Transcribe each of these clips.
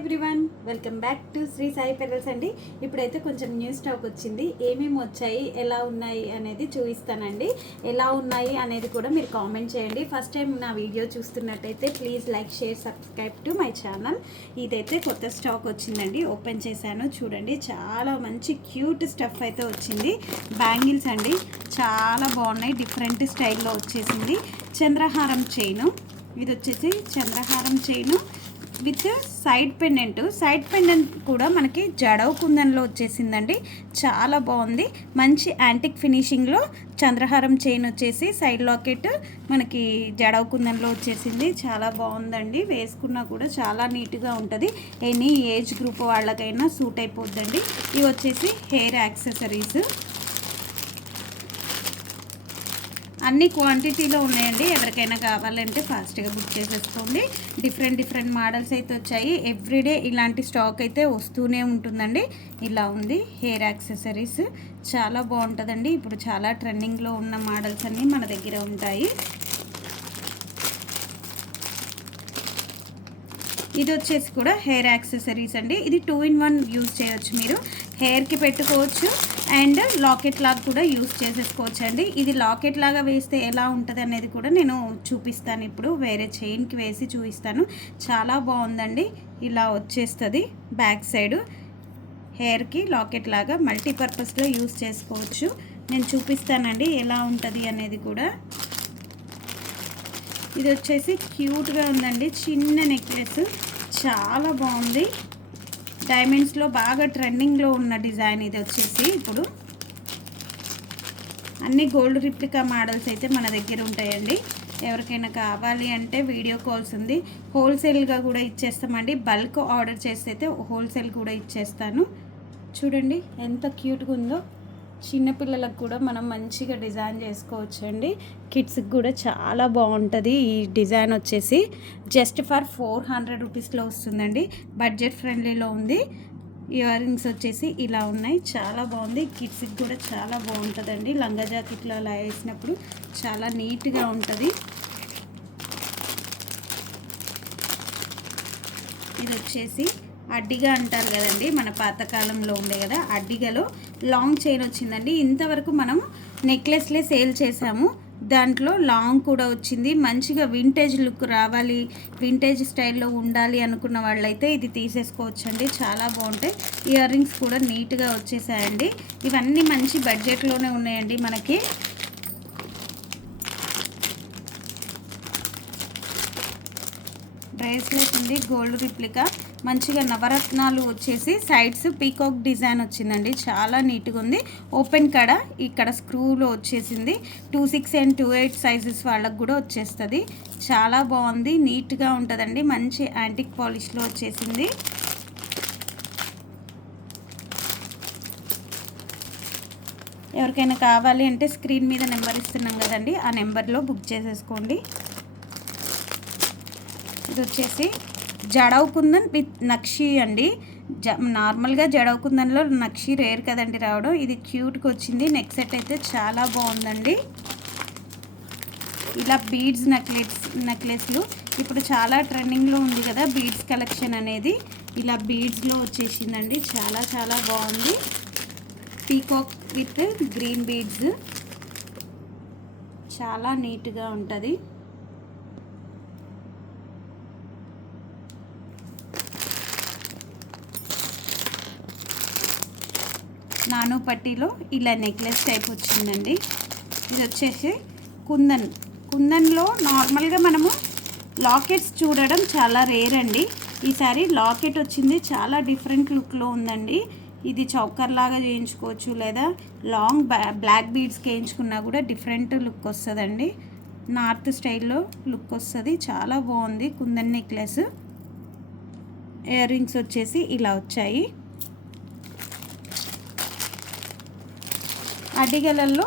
Everyone, welcome back to Shri Sai pearls అండి. ఇప్పుడైతే కొంచెం న్యూ స్టాక్ వచ్చింది. ఏమేమి వచ్చాయి, ఎలా ఉన్నాయి అనేది చూపిస్తానండి. ఎలా ఉన్నాయి అనేది కూడా మీరు కామెంట్ చేయండి. ఫస్ట్ టైం నా వీడియో చూస్తున్నట్టయితే please like, share, subscribe to my channel. ఇదైతే కొత్త స్టాక్ వచ్చిందండి, ఓపెన్ చేశాను. చూడండి, చాలా మంచి క్యూట్ స్టఫ్ అయితే వచ్చింది. బ్యాంగిల్స్ అండి, చాలా బాగున్నాయి. డిఫరెంట్ స్టైల్లో వచ్చేసింది. చంద్రహారం చైను, ఇది వచ్చేసి చంద్రహారం చైను విత్ సైడ్ పెండెంట్ కూడా మనకి జడవ్ కుందన్లో వచ్చేసిందండి. చాలా బాగుంది. మంచి యాంటిక్ ఫినిషింగ్లో చంద్రహారం చైన్ వచ్చేసి సైడ్ లాకెట్ మనకి జడవ్ కుందన్లో వచ్చేసింది. చాలా బాగుందండి. వేసుకున్నా కూడా చాలా నీట్గా ఉంటుంది. ఎనీ ఏజ్ గ్రూప్ వాళ్ళకైనా సూట్ అయిపోద్దండి. ఇవి వచ్చేసి హెయిర్ యాక్సెసరీస్, అన్ని క్వాంటిటీలో ఉన్నాయండి. ఎవరికైనా కావాలంటే ఫాస్ట్గా బుక్ చేసేసుకోండి. డిఫరెంట్ మోడల్స్ అయితే వచ్చాయి. ఎవ్రీడే ఇలాంటి స్టాక్ అయితే వస్తూనే ఉంటుందండి. ఇలా ఉంది హెయిర్ యాక్సెసరీస్, చాలా బాగుంటుందండి. ఇప్పుడు చాలా ట్రెండింగ్లో ఉన్న మోడల్స్ అన్నీ మన దగ్గర ఉంటాయి. ఇది వచ్చేసి కూడా హెయిర్ యాక్సెసరీస్ అండి. ఇది 2-in-1 యూజ్ చేయొచ్చు. మీరు హెయిర్కి పెట్టుకోవచ్చు అండ్ లాకెట్ లాగా కూడా యూజ్ చేసేసుకోవచ్చు అండి. ఇది లాకెట్ లాగా వేస్తే ఎలా ఉంటుంది అనేది కూడా నేను చూపిస్తాను. ఇప్పుడు వేరే చైన్కి వేసి చూపిస్తాను. చాలా బాగుందండి. ఇలా వచ్చేస్తుంది బ్యాక్ సైడ్. హెయిర్కి లాకెట్ లాగా మల్టీపర్పస్లో యూజ్ చేసుకోవచ్చు. నేను చూపిస్తానండి ఎలా ఉంటుంది అనేది కూడా. ఇది వచ్చేసి క్యూట్గా ఉందండి. చిన్న నెక్లెస్, చాలా బాగుంది. డైమండ్స్లో బాగా ట్రెండింగ్లో ఉన్న డిజైన్ ఇది వచ్చేసి. ఇప్పుడు అన్ని గోల్డ్ రిప్లికా మోడల్స్ అయితే మన దగ్గర ఉంటాయండి. ఎవరికైనా కావాలి అంటే వీడియో కాల్స్ ఉంది. హోల్సేల్గా కూడా ఇచ్చేస్తామండి. బల్క్ ఆర్డర్ చేస్తే అయితే హోల్సేల్ కూడా ఇచ్చేస్తాను. చూడండి ఎంత క్యూట్గా ఉందో. చిన్నపిల్లలకు కూడా మనం మంచిగా డిజైన్ చేసుకోవచ్చు అండి. కిడ్స్కి కూడా చాలా బాగుంటుంది. ఈ డిజైన్ వచ్చేసి జస్ట్ ఫర్ 400 రూపీస్లో వస్తుందండి. బడ్జెట్ ఫ్రెండ్లీలో ఉంది. ఇయర్ రింగ్స్ వచ్చేసి ఇలా ఉన్నాయి. చాలా బాగుంది. కిడ్స్కి కూడా చాలా బాగుంటుందండి. లంగా జాకెట్లో అలా వేసినప్పుడు చాలా నీట్గా ఉంటుంది. ఇది వచ్చేసి అడ్డిగా అంటారు కదండి, మన పాతకాలంలో ఉండే కదా, అడ్డిగలో లాంగ్ చైన్ వచ్చిందండి. ఇంతవరకు మనం నెక్లెస్లే సేల్ చేసాము. దాంట్లో లాంగ్ కూడా వచ్చింది. మంచిగా వింటేజ్ లుక్ రావాలి, వింటేజ్ స్టైల్లో ఉండాలి అనుకున్న వాళ్ళైతే ఇది తీసేసుకోవచ్చండి. చాలా బాగుంటాయి. ఇయర్ రింగ్స్ కూడా నీట్గా వచ్చేసాయండి. ఇవన్నీ మంచి బడ్జెట్లోనే ఉన్నాయండి మనకి. బ్రేస్లెట్ ఉంది, గోల్డ్ రిప్లికా. మంచిగా నవరత్నాలు వచ్చేసి సైడ్స్ పీకాక్ డిజైన్ వచ్చిందండి. చాలా నీట్గా ఉంది. ఓపెన్ కడ ఇక్కడ స్క్రూలో వచ్చేసింది. 2-6 and 2-8 సైజెస్ వాళ్ళకు కూడా వచ్చేస్తుంది. చాలా బాగుంది, నీట్గా ఉంటుందండి. మంచి యాంటిక్ పాలిష్లో వచ్చేసింది. ఎవరికైనా కావాలి అంటే స్క్రీన్ మీద నెంబర్ ఇస్తున్నాం కదండి, ఆ నెంబర్లో బుక్ చేసేసుకోండి. ఇది వచ్చేసి జడవ్ కుందన్ విత్ నక్షి అండి. నార్మల్గా జడవ్ కుందన్లో నక్షి రేర్ కదండి రావడం. ఇది క్యూట్గా వచ్చింది. నెక్ సెట్ అయితే చాలా బాగుందండి. ఇలా బీడ్స్ నెక్లెస్లు ఇప్పుడు చాలా ట్రెండింగ్లో ఉంది కదా బీడ్స్ కలెక్షన్ అనేది. ఇలా బీడ్స్లో వచ్చేసిందండి. చాలా బాగుంది. పీకాక్ విత్ గ్రీన్ బీడ్స్, చాలా నీట్గా ఉంటుంది. నాను పట్టీలో ఇలా నెక్లెస్ టైప్ వచ్చిందండి. ఇది వచ్చేసి కుందన్లో నార్మల్గా మనము లాకెట్స్ చూడడం చాలా రేర్ అండి. ఈసారి లాకెట్ వచ్చింది. చాలా డిఫరెంట్ లుక్లో ఉందండి. ఇది చౌకర్ లాగా చేయించుకోవచ్చు, లేదా లాంగ్ బ్లాక్ బీడ్స్కి వేయించుకున్నా కూడా డిఫరెంట్ లుక్ వస్తుందండి. నార్త్ స్టైల్లో లుక్ వస్తుంది. చాలా బాగుంది కుందన్ నెక్లెస్. ఇయర్ రింగ్స్ వచ్చేసి ఇలా వచ్చాయి. అడిగలలో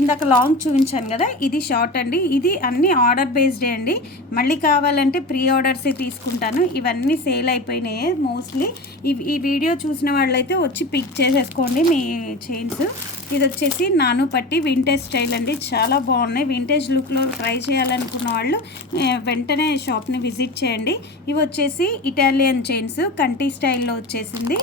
ఇందాక లాంగ్ చూపించాను కదా, ఇది షార్ట్ అండి. ఇది అన్నీ ఆర్డర్ బేస్డే అండి. మళ్ళీ కావాలంటే ప్రీ ఆర్డర్సే తీసుకుంటాను. ఇవన్నీ సేల్ అయిపోయినాయి మోస్ట్లీ. ఈ వీడియో చూసిన వాళ్ళైతే వచ్చి పిక్ చేసేసుకోండి మీ చైన్స్. ఇది వచ్చేసి నాను పట్టి వింటేజ్ స్టైల్ అండి. చాలా బాగున్నాయి. వింటేజ్ లుక్లో ట్రై చేయాలనుకున్న వాళ్ళు వెంటనే షాప్ని విజిట్ చేయండి. ఇవి వచ్చేసి ఇటాలియన్ చైన్స్, కంటి స్టైల్లో వచ్చేసింది.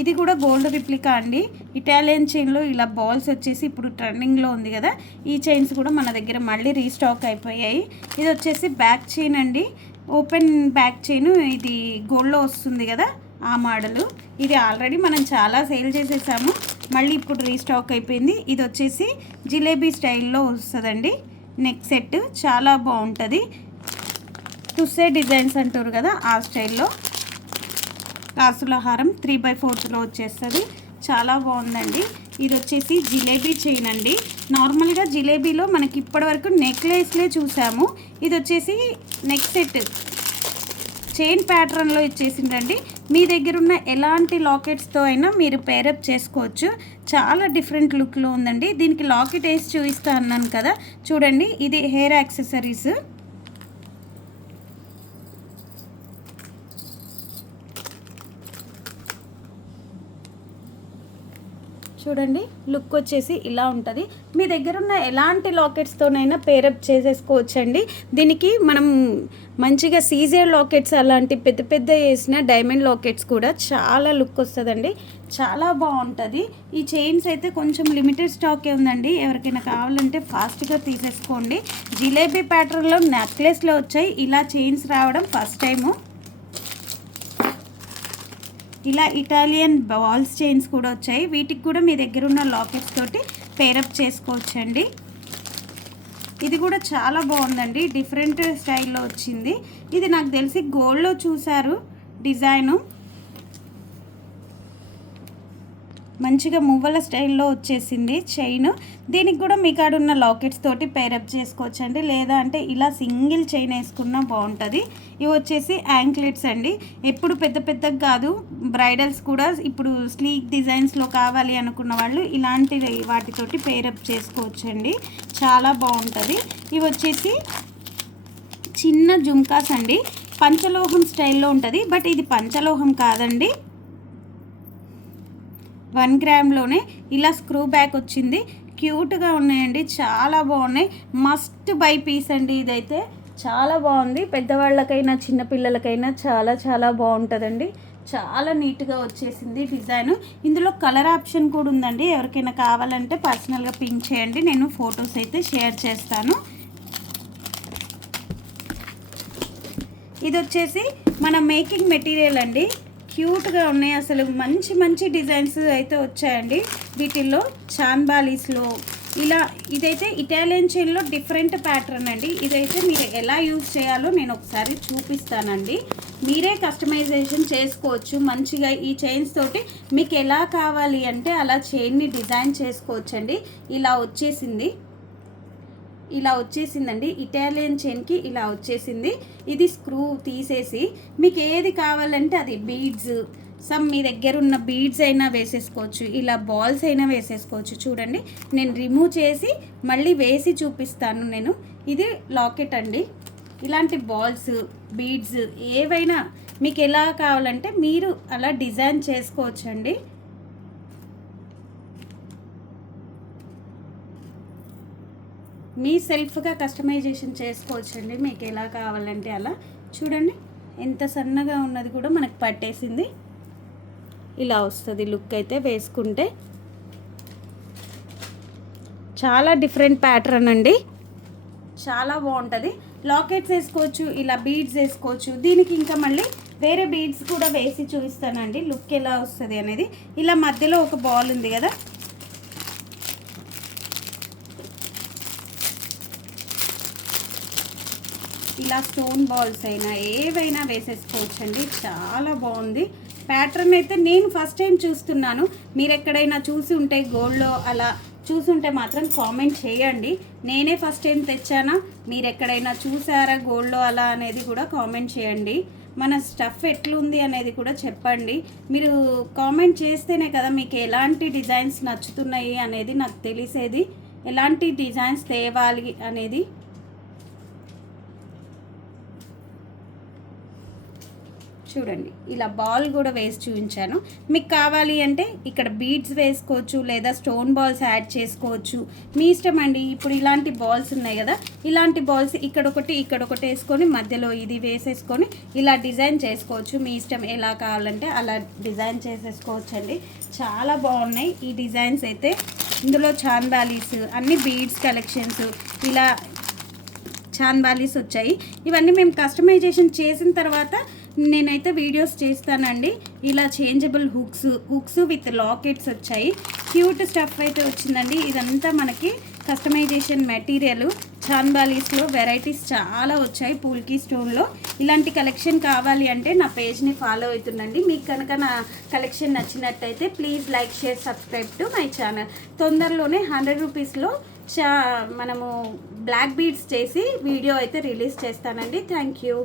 ఇది కూడా గోల్డ్ రిప్లికా అండి. ఇటాలియన్ చైన్లో ఇలా బాల్స్ వచ్చేసి ఇప్పుడు ట్రెండింగ్లో ఉంది కదా, ఈ చైన్స్ కూడా మన దగ్గర మళ్ళీ రీస్టాక్ అయిపోయాయి. ఇది వచ్చేసి బ్యాక్ చైన్ అండి, ఓపెన్ బ్యాక్ చైన్. ఇది గోల్డ్లో వస్తుంది కదా ఆ మోడలు. ఇది ఆల్రెడీ మనం చాలా సేల్ చేసేసాము, మళ్ళీ ఇప్పుడు రీస్టాక్ అయిపోయింది. ఇది వచ్చేసి జిలేబీ స్టైల్లో వస్తుందండి నెక్ సెట్. చాలా బాగుంటుంది. టుస్సే డిజైన్స్ అంటారు కదా ఆ స్టైల్లో. కాసుల హారం 3/4లో వచ్చేస్తుంది. చాలా బాగుందండి. ఇది వచ్చేసి జిలేబీ చైన్ అండి. నార్మల్గా జిలేబీలో మనకి ఇప్పటివరకు నెక్లెస్లే చూసాము. ఇది వచ్చేసి నెక్ సెట్ చైన్ ప్యాటర్న్లో ఇచ్చేసిందండి. మీ దగ్గర ఉన్న ఎలాంటి లాకెట్స్తో అయినా మీరు పేరప్ చేసుకోవచ్చు. చాలా డిఫరెంట్ లుక్లో ఉందండి. దీనికి లాకెట్ వేసి చూపిస్తా అన్నాను కదా, చూడండి. ఇది హెయిర్ యాక్సెసరీస్. చూడండి, లుక్ వచ్చేసి ఇలా ఉంటుంది. మీ దగ్గర ఉన్న ఎలాంటి లాకెట్స్తోనైనా పేరప్ చేసేసుకోవచ్చండి. దీనికి మనం మంచిగా సీజర్ లాకెట్స్ అలాంటి పెద్ద పెద్ద వేసిన డైమండ్ లాకెట్స్ కూడా చాలా లుక్ వస్తుందండి. చాలా బాగుంటుంది. ఈ చైన్స్ అయితే కొంచెం లిమిటెడ్ స్టాకే ఉందండి. ఎవరికైనా కావాలంటే ఫాస్ట్గా తీసేసుకోండి. జిలేబీ ప్యాటర్న్లో నెక్లెస్లో వచ్చాయి. ఇలా చైన్స్ రావడం ఫస్ట్ టైము. ఇలా ఇటాలియన్ బాల్స్ చైన్స్ కూడా వచ్చాయి. వీటికి కూడా మీ దగ్గర ఉన్న లాకెట్స్ తోటి పేరప్ చేసుకోవచ్చండి. ఇది కూడా చాలా బాగుందండి. డిఫరెంట్ స్టైల్లో వచ్చింది. ఇది నాకు తెలిసి గోల్డ్లో చూసారు డిజైను. మంచిగా మువ్వల స్టైల్లో వచ్చేసింది చైన్. దీనికి కూడా మీ కాడ ఉన్న లాకెట్స్ తోటి పేరప్ చేసుకోవచ్చండి. లేదా అంటే ఇలా సింగిల్ చైన్ వేసుకున్నా బాగుంటుంది. ఇవి వచ్చేసి యాంక్లెట్స్ అండి. ఎప్పుడు పెద్ద పెద్దగా కాదు, బ్రైడల్స్ కూడా ఇప్పుడు స్లీక్ డిజైన్స్లో కావాలి అనుకున్న వాళ్ళు ఇలాంటి వాటితోటి పేరప్ చేసుకోవచ్చండి. చాలా బాగుంటుంది. ఇవి వచ్చేసి చిన్న జుమ్కాస్ అండి. పంచలోహం స్టైల్లో ఉంటుంది, బట్ ఇది పంచలోహం కాదండి. 1 గ్రామ్లోనే ఇలా స్క్రూ బ్యాక్ వచ్చింది. క్యూట్గా ఉన్నాయండి. చాలా బాగున్నాయి. మస్ట్ బై పీస్ అండి. ఇదైతే చాలా బాగుంది. పెద్దవాళ్ళకైనా చిన్నపిల్లలకైనా చాలా చాలా బాగుంటుందండి. చాలా నీట్గా వచ్చేసింది డిజైన్. ఇందులో కలర్ ఆప్షన్ కూడా ఉందండి. ఎవరికైనా కావాలంటే పర్సనల్గా పింక్ చేయండి, నేను ఫొటోస్ అయితే షేర్ చేస్తాను. ఇది వచ్చేసి మన మేకింగ్ మెటీరియల్ అండి. క్యూట్గా ఉన్నాయి. అసలు మంచి మంచి డిజైన్స్ అయితే వచ్చాయండి వీటిల్లో. చాన్బాలీస్లో ఇలా. ఇదైతే ఇటాలియన్ చైన్లో డిఫరెంట్ ప్యాటర్న్ అండి. ఇదైతే మీరు ఎలా యూజ్ చేయాలో నేను ఒకసారి చూపిస్తానండి. మీరే కస్టమైజేషన్ చేసుకోవచ్చు మంచిగా. ఈ చైన్స్ తోటి మీకు ఎలా కావాలి అంటే అలా చైన్ని డిజైన్ చేసుకోవచ్చండి. ఇలా వచ్చేసిందండి. ఇటాలియన్ చైన్కి ఇలా వచ్చేసింది. ఇది స్క్రూ తీసేసి మీకు ఏది కావాలంటే అది బీడ్స్, మీ దగ్గర ఉన్న బీడ్స్ అయినా వేసేసుకోవచ్చు, ఇలా బాల్స్ అయినా వేసేసుకోవచ్చు. చూడండి, నేను రిమూవ్ చేసి మళ్ళీ వేసి చూపిస్తాను నేను. ఇది లాకెట్ అండి. ఇలాంటి బాల్స్, బీడ్స్ ఏవైనా మీకు ఎలా కావాలంటే మీరు అలా డిజైన్ చేసుకోవచ్చండి. మీ సెల్ఫ్గా కస్టమైజేషన్ చేసుకోవచ్చండి. మీకు ఎలా కావాలంటే అలా. చూడండి, ఎంత సన్నగా ఉన్నది కూడా మనకు పట్టేసింది. ఇలా వస్తుంది లుక్ అయితే వేసుకుంటే. చాలా డిఫరెంట్ ప్యాటర్న్ అండి. చాలా బాగుంటుంది. లాకెట్స్ వేసుకోవచ్చు, ఇలా బీడ్స్ వేసుకోవచ్చు. దీనికి ఇంకా మళ్ళీ వేరే బీడ్స్ కూడా వేసి చూపిస్తానండి లుక్ ఎలా వస్తుంది అనేది. ఇలా మధ్యలో ఒక బాల్ ఉంది కదా, ఇలా స్టోన్ బాల్స్ అయినా ఏవైనా వేసేసుకోవచ్చండి. చాలా బాగుంది ప్యాటర్న్ అయితే. నేను ఫస్ట్ టైం చూస్తున్నాను. మీరు ఎక్కడైనా చూసి ఉంటే గోల్డ్లో అలా చూసుంటే మాత్రం కామెంట్ చేయండి. నేనే ఫస్ట్ టైం తెచ్చానా, మీరు ఎక్కడైనా చూసారా గోల్డ్లో అలా అనేది కూడా కామెంట్ చేయండి. మన స్టఫ్ ఎట్లుంది అనేది కూడా చెప్పండి. మీరు కామెంట్ చేస్తేనే కదా మీకు ఎలాంటి డిజైన్స్ నచ్చుతున్నాయి అనేది నాకు తెలిసేది. ఎలాంటి డిజైన్స్ తేవాలి అనేది చూడండి. ఇలా బాల్ కూడా వేసి చూపించాను. మీకు కావాలి అంటే ఇక్కడ బీడ్స్ వేసుకోవచ్చు, లేదా స్టోన్ బాల్స్ యాడ్ చేసుకోవచ్చు, మీ ఇష్టం అండి. ఇప్పుడు ఇలాంటి బాల్స్ ఉన్నాయి కదా, ఇలాంటి బాల్స్ ఇక్కడొకటి వేసుకొని మధ్యలో ఇది వేసేసుకొని ఇలా డిజైన్ చేసుకోవచ్చు. మీ ఇష్టం, ఎలా కావాలంటే అలా డిజైన్ చేసేసుకోవచ్చు అండి. చాలా బాగున్నాయి ఈ డిజైన్స్ అయితే. ఇందులో చాందాలీస్, అన్ని బీడ్స్ కలెక్షన్స్, ఇలా చాందాలీస్ వచ్చాయి. ఇవన్నీ మేము కస్టమైజేషన్ చేసిన తర్వాత నేనైతే వీడియోస్ చేస్తానండి. ఇలా చేంజబుల్ హుక్స్ విత్ లాకెట్స్ వచ్చాయి. క్యూట్ స్టఫ్ అయితే వచ్చిందండి. ఇదంతా మనకి కస్టమైజేషన్ మెటీరియల్. చాంబాలీస్లో వెరైటీస్ చాలా వచ్చాయి. పూల్కి స్టోన్లో ఇలాంటి కలెక్షన్ కావాలి అంటే నా పేజ్ని ఫాలో అవుతుండండి. మీకు కనుక నా కలెక్షన్ నచ్చినట్టయితే please like, share, subscribe to my channel. తొందరలోనే 100 రూపీస్లో మనము బ్లాక్ బీడ్స్ చేసి వీడియో అయితే రిలీజ్ చేస్తానండి. Thank you.